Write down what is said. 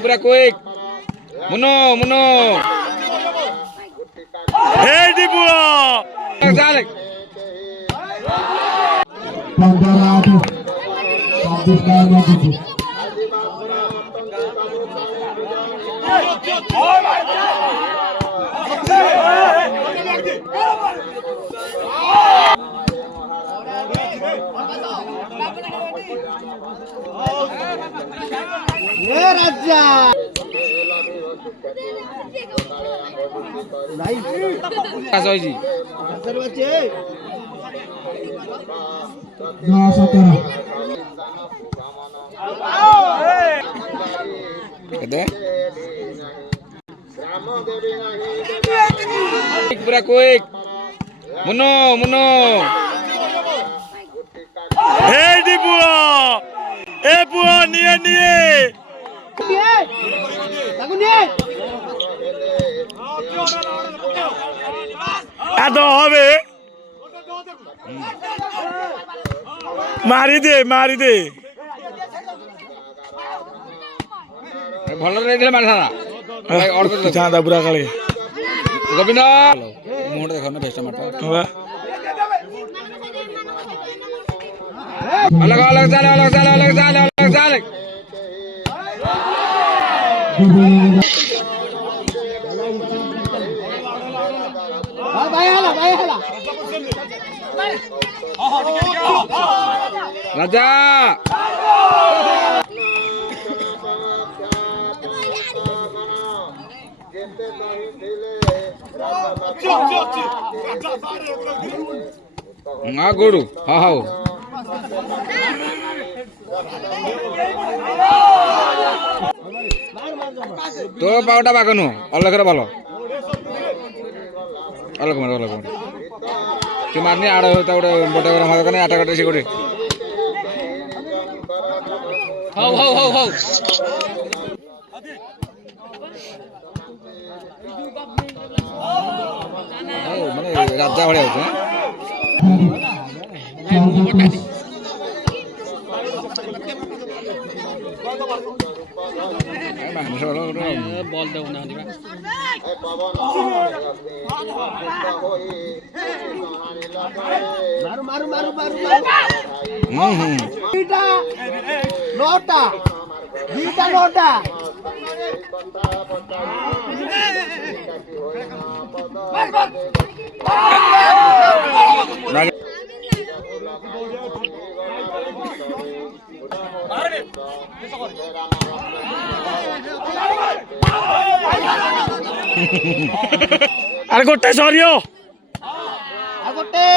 পুরা কুইক মুনো মুনো এই দিবু চালে রাজা হয়েছি পুরা কুইক মুনো মুনো এই দিবু এ বুয়া নিয়ে নিয়ে এত হবে মারি দে মারি দে ଭଲ ଦେଇଥିଲେ ମାରିଥାନ୍ତା ଚାନ୍ଦା ପୁରା କାଳେ ଗୋବିନ୍ଦ ମୁହଁଟା ଦେଖ ନା ଭେଷ୍ଟ ମାଠ ଅଲଗ ଅଲଗ ଚାଲେ ଅଲଗ ଚାଲେ ଅଲଗ ଚାଲେ ଅଲଗ ଚାଲେ রাজা ଗୋଡୁ ହଉ ତୋ ପାଉଟା ବାଗ ନୁହଁ ଅଲଗରେ ଭଲ ଅଲଗ ମାର ଅଲଗ ମାର ତୁ ମାରନି ଆଡ ତା ଗୋଟେ ବଟ ମାର କନେ ଆଟା କଟେ ସେ ଗୋଟେ ହଉ ହଉ ହଉ ହଉ ମାନେ ରାଜା ଭଳିଆ ହଉଛି বল দেব না মারু মারু মারু মারু দুইটা নটা দুইটা নটা আরে গোটে সরিও আর গোটে